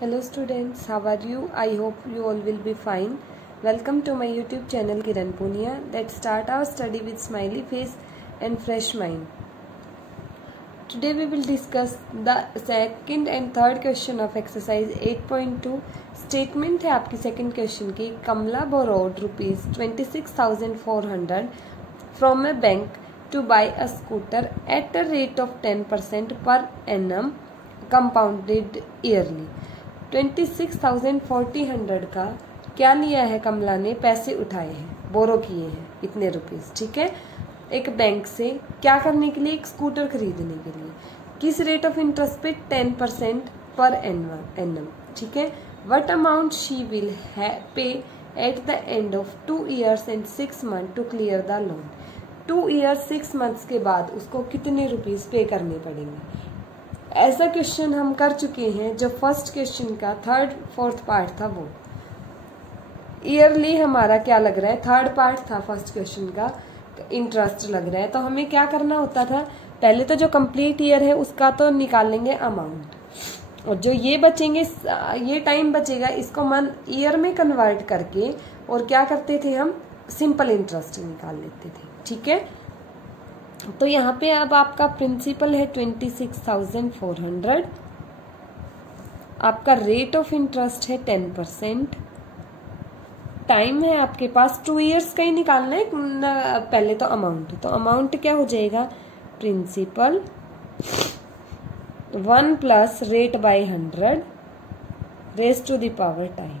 Hello students, how are you? I hope you all will be fine. Welcome to my YouTube channel Kiran Punia. Let's start our study with smiley face and fresh mind. Today we will discuss the second and third question of exercise 8.2. Statement है आपकी second question की. Kamla borrowed rupees 26,400 from a bank to buy a scooter at a rate of 10% per annum compounded yearly. 26,400 का क्या लिया है कमला ने, पैसे उठाए हैं, बोरो किए हैं इतने रुपीस, ठीक है, एक बैंक से क्या करने के लिए, एक स्कूटर खरीदने के लिए, किस रेट ऑफ इंटरेस्ट पे 10% पर एनम, ठीक है. What amount she will pay at the end of 2 years and 6 months to clear the loan. 2 years 6 months के बाद उसको कितने रुपीस पे करने पड़ेंगे. ऐसा क्वेश्चन हम कर चुके हैं. जो फर्स्ट क्वेश्चन का थर्ड फोर्थ पार्ट था वो ईयरली हमारा क्या लग रहा है, थर्ड पार्ट था फर्स्ट क्वेश्चन का, इंटरेस्ट लग रहा है. तो हमें क्या करना होता था, पहले तो जो कंप्लीट ईयर है उसका तो निकाल लेंगे अमाउंट, और जो ये बचेंगे, ये टाइम बचेगा, इसको मंथ ईयर में कन्वर्ट करके और क्या करते थे हम, सिंपल इंटरेस्ट निकाल लेते थे, ठीक है. तो यहाँ पे अब आपका प्रिंसिपल है 26,400, आपका रेट ऑफ इंटरेस्ट है 10%, टाइम है आपके पास 2 years का ही निकालना है. पहले तो अमाउंट, तो अमाउंट क्या हो जाएगा, principal 1 plus rate by 100 raise to the power time,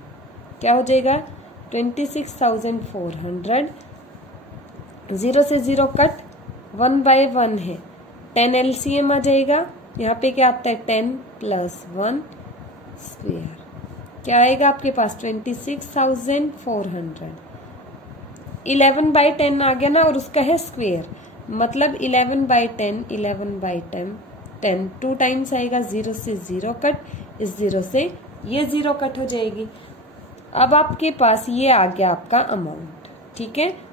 क्या हो जाएगा 26,400, 0 से 0 कट, 1/1 है, 10 LCM आ जाएगा. यहाँ पे क्या आता है 10 + 1 स्क्वायर, क्या आएगा आपके पास 26,400. 11/10 आ गया ना, और उसका है स्क्वायर, मतलब 11/10, 10 2 टाइम्स आएगा, 0 से 0 कट, इस 0 से ये 0 कट हो जाएगी. अब आपके पास ये आ गया आपका अमाउंट, ठीक है.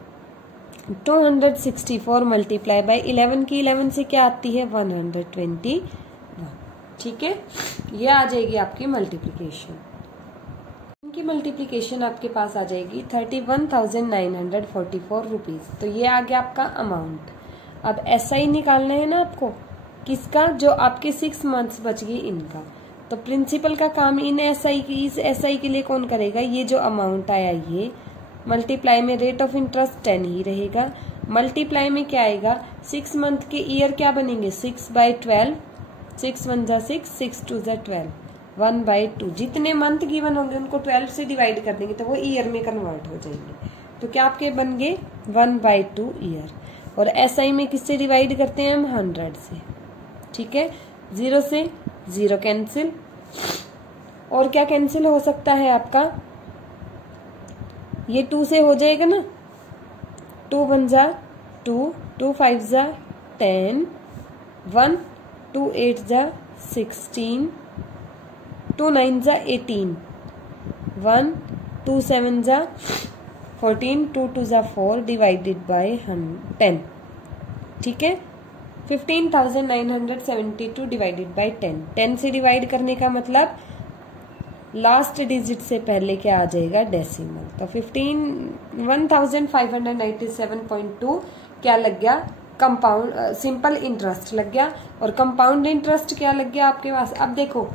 264 मल्टीप्लाई बाय 11 की 11 से क्या आती है 121, ठीक है. ये आ जाएगी आपकी मल्टीप्लिकेशन. इनकी मल्टीप्लिकेशन आपके पास आ जाएगी 31,944 रुपीज. तो ये आ गया आपका अमाउंट. अब SI निकालना है ना आपको, किसका, जो आपके 6 months बच गए इनका. तो प्रिंसिपल का काम इन SI की, इस SI के लिए कौन करेगा, ये जो अमाउंट आया ये मल्टीप्लाई में रेट ऑफ इंटरेस्ट 10 ही रहेगा, मल्टीप्लाई में क्या आएगा, 6 month के ईयर क्या बनेंगे 6/12, 6 1 जा 6, 6 2 जा 12, 1/2. जितने मंथ गिवन होंगे उनको 12 से डिवाइड कर देंगे तो वो ईयर में कन्वर्ट हो जाएंगे. तो क्या आपके बन गए 1/2 ईयर. और SI में किससे डिवाइड करते हैं हम, 100 से, ठीक है. 0 से 0 कैंसिल, और क्या कैंसिल हो सकता है आपका, ये 2 से हो जाएगा ना, 2 1 जा 2, 2 5 जा 10, 1 2 8 जा 16, 2 9 जा 18, 1 2 7 जा 14, 2 2 जा 4 डिवाइडेड बाय 10, ठीक है. 15,972 डिवाइडेड बाय 10. 10 से डिवाइड करने का मतलब लास्ट डिजिट से पहले क्या आ जाएगा, डेसिमल. तो 1597.2 क्या लग गया, कंपाउंड सिंपल इंटरेस्ट लग गया. और कंपाउंड इंटरेस्ट क्या लग गया आपके पास. अब देखो,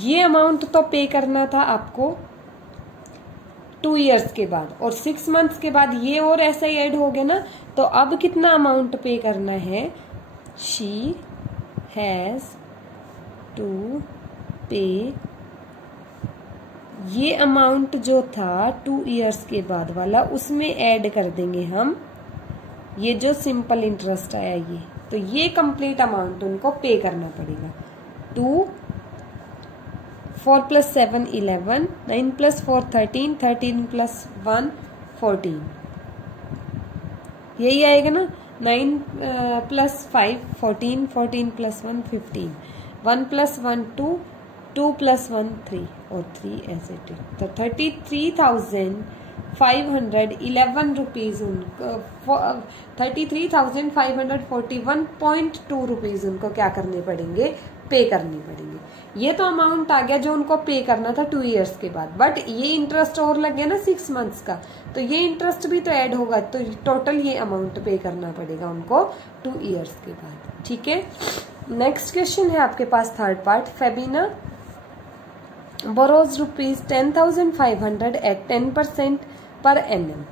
ये अमाउंट तो पे करना था आपको 2 years के बाद, और 6 months के बाद ये और ऐसा ही ऐड हो गया ना. तो अब कितना अमाउंट पे करना है, शी हैज टू पे, ये अमाउंट जो था 2 years के बाद वाला, उसमें ऐड कर देंगे हम ये जो सिंपल इंटरेस्ट आया ये. तो ये कंप्लीट अमाउंट उनको पे करना पड़ेगा. 2 4 + 7 11, 9 + 4 13, 13 + 1 14, यही आएगा ना. 9 + 5 14, 14 + 1 15, 1 + 1 2, 2 + 1 3, और 3 एज इट इज. तो 33,511 रुपीज उनको, 33,541.2 रुपीज उनको क्या करने पड़ेंगे, पे करनी पड़ेगी। ये तो अमाउंट आ गया जो उनको पे करना था 2 इयर्स के बाद, बट ये इंटरेस्ट और लग गया ना 6 मंथ्स का, तो ये इंटरेस्ट भी तो ऐड होगा, तो टोटल ये अमाउंट पे करना पड़ेगा उनको 2 इयर्स के बाद। ठीक है, नेक्स्ट क्वेश्चन है आपके पास third part. Febina borrows ₹10,500 at 10% per annum.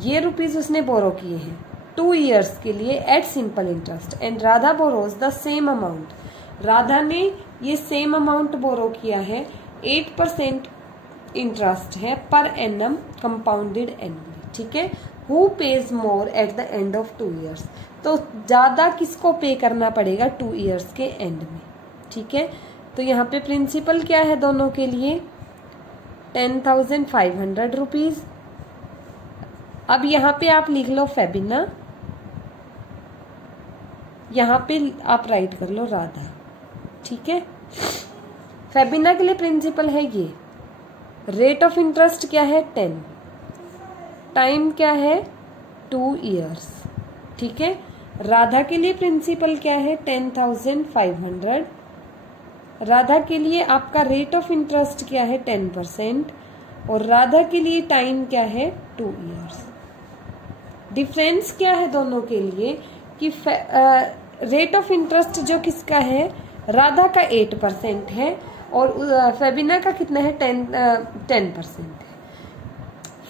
ये रुपीज उसने बोरो किए हैं 2 इयर्स के लिए at simple interest and Radha borrows the same amount. Radha ने ये सेम अमाउंट बोरो किया है, 8% इंटरेस्ट है पर एनम कंपाउंडेड एनुअली। ठीक है, who page more at the end of 2 years. तो ज्यादा किसको पे करना पड़ेगा 2 इयर्स के एंड में। ठीक है, तो यहाँ पे प्रिंसिपल क्या है दोनों के लिए 10,500 रुपीज। अब यहाँ पे आप लिख लो फेबिना, यहाँ पे आप राइट कर लो राधा। ठीक है, फेबिना के लिए प्रिंसिपल है ये, रेट ऑफ इंटरेस्ट क्या है 10, टाइम क्या है 2 इयर्स। ठीक है, राधा के लिए प्रिंसिपल क्या है 10,500, राधा के लिए आपका रेट ऑफ इंटरेस्ट क्या है 10% और राधा के लिए टाइम क्या है 2 इयर्स। डिफरेंस क्या है दोनों के लिए कि रेट ऑफ इंटरेस्ट जो किसका है राधा का 8% है और फेबिना का कितना है 10% है।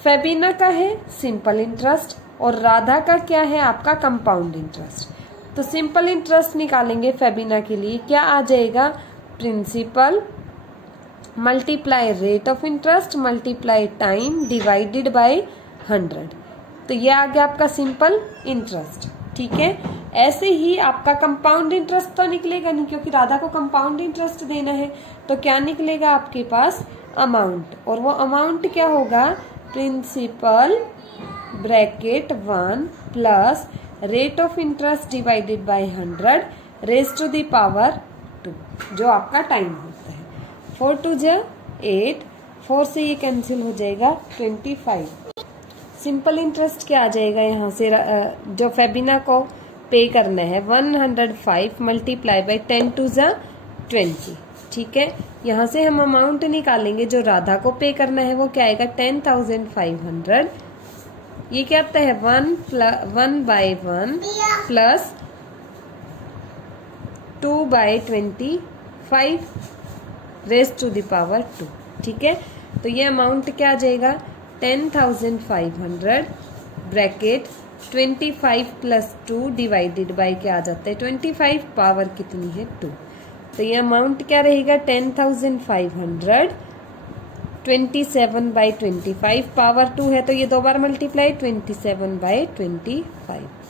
फेबिना का है सिंपल इंटरेस्ट और राधा का क्या है आपका कंपाउंड इंटरेस्ट। तो सिंपल इंटरेस्ट निकालेंगे फेबिना के लिए, क्या आ जाएगा principal multiply rate of interest multiply time divided by 100। तो ये आ गया आपका सिंपल इंटरेस्ट। ठीक है, ऐसे ही आपका कंपाउंड इंटरेस्ट तो निकलेगा नहीं क्योंकि राधा को कंपाउंड इंटरेस्ट देना है, तो क्या निकलेगा आपके पास अमाउंट, और वो अमाउंट क्या होगा principal bracket 1 plus rate of interest divided by 100 raise to the power 2, जो आपका टाइम होता है। 4 2 जा 8, 4 से ये कैंसिल हो जाएगा 25। सिंपल इंटरेस्ट क्या आ जाएगा यहाँ से जो फेबिना को पे करना है 105 मल्टीप्लाई बाय 10 2 जा 20। ठीक है, यहाँ से हम अमाउंट निकालेंगे जो राधा को पे करना है, वो क्या आएगा 10,500। ये क्या आता है 1/1 plus 2/25 raise to the power 2। ठीक है, तो ये अमाउंट क्या आ जाएगा 10,500 ब्रैकेट 25 प्लस 2 डिवाइडेड बाय क्या आ जाता है 25, पावर कितनी है 2। तो ये अमाउंट क्या रहेगा 10,500 27/25, पावर 2 है तो ये 2 बार मल्टीप्लाई 27/25।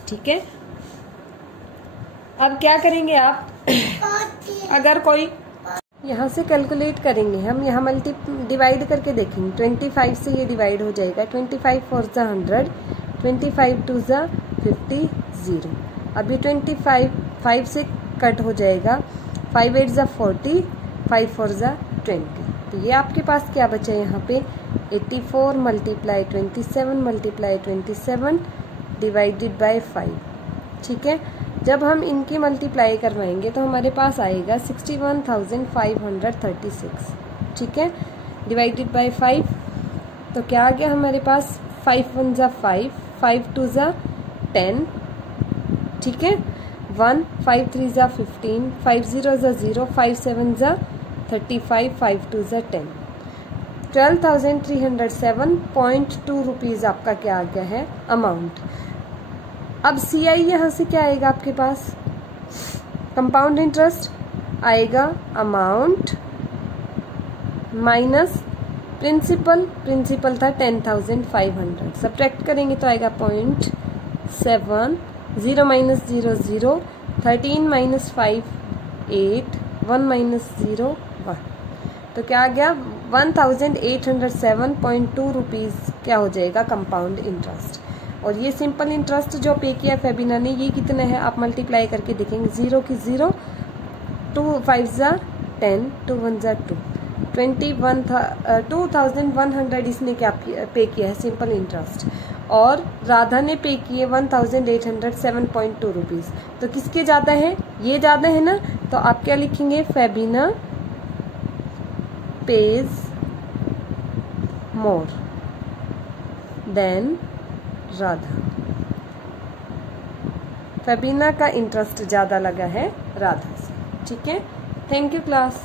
ठीक है, अब क्या करेंगे आप अगर कोई यहाँ से कैलकुलेट करेंगे हम, यहाँ डिवाइड करके देखेंगे 25 से ये डिवाइड हो जाएगा 25 4 जा 100, 25 2 जा 50 0। अभी 25 5 से कट हो जाएगा 5 8 जा 40, 5 4 जा 20। तो ये आपके पास क्या बचा है यहाँ पे 84 मल्टीप्लाई 27 मल्टीप्लाई 27 डिवाइडेड बाय 5। ठीक है, जब हम इनकी मल्टीप्लाई करवाएंगे तो हमारे पास आएगा 61,536। ठीक है, डिवाइडेड बाय 5 तो क्या आ गया हमारे पास 5 1 जा 5, 5 2 जा 10। ठीक है, 1 5 3 जा 15, 5 0 जा 0, 5 7 जा 35, 5 2 जा 10। 12,307.2 रुपीज आपका क्या आ गया है अमाउंट। अब CI यहाँ से क्या आएगा आपके पास कंपाउंड इंटरेस्ट आएगा अमाउंट माइनस प्रिंसिपल, प्रिंसिपल था 10,500, सब्ट्रैक्ट करेंगे तो आएगा 0.7, 0 माइनस 0 0, 13 माइनस 5 8, 1 माइनस 0 1। तो क्या आ गया 1,807.2 रुपीज क्या हो जाएगा कंपाउंड इंटरेस्ट। और ये सिंपल इंटरेस्ट जो पे किया फेबिना ने ये कितना है आप मल्टीप्लाई करके देखेंगे 0 की 0, 2 5 जा 10, 2 1 जा 2, 2,100 इसने क्या पे किया है सिंपल इंटरेस्ट। और राधा ने पे किए 1807.2 रुपीज़। तो किसके ज़्यादा है? ये ज़्यादा है ना, तो आप क्या लिखेंगे? Febina page more than Radha. Febina का इंटरेस्ट ज़्यादा लगा है राधा से। ठीक है, थैंक यू क्लास।